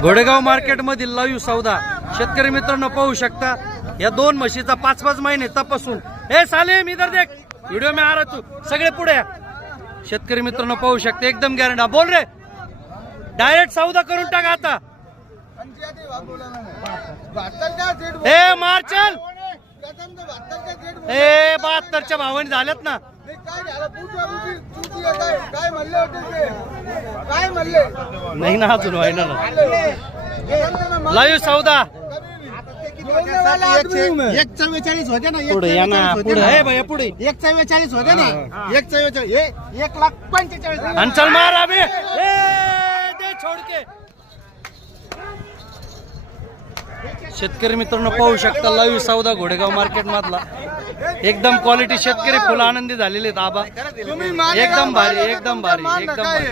घोडेगाव मार्केटमधील लाईव्ह सौदा. शेतकरी मित्रांनो पाहू शकता या दोन म्हशीचा पाच पाच महिने तपासून. हे साले मी तर देख. व्हिडिओ मी आरा तू. सगळे पुढे या. शेतकरी मित्रांनो पाहू शकता एकदम गॅरंटा बोल रे. डायरेक्ट सौदा करून टाका आता. हे मार्चल. हे बहात्तरच्या भावाने झाल्यात ना. काय म्हणले होते काय नाही ना अजून व्हायना ना. लाईव्ह सौदा एक चव्वेचाळीस होते? ना पुढे या ना चव्वेचाळीस होते पुढे. ना. हे भैया पुढे. एक चव्वेचाळीस होते ना. एक चव्वेचाळीस एक लाख पंचेचाळीस आणि चल मार के शेतकरी मित्रांनो पाहू शकता लाईव्ह सौदा घोडेगाव मार्केट मधला एकदम क्वालिटी शेतकरी फुल आनंदी झालेले आहेत आबा. एकदम भारी एकदम भारी एकदम भारी.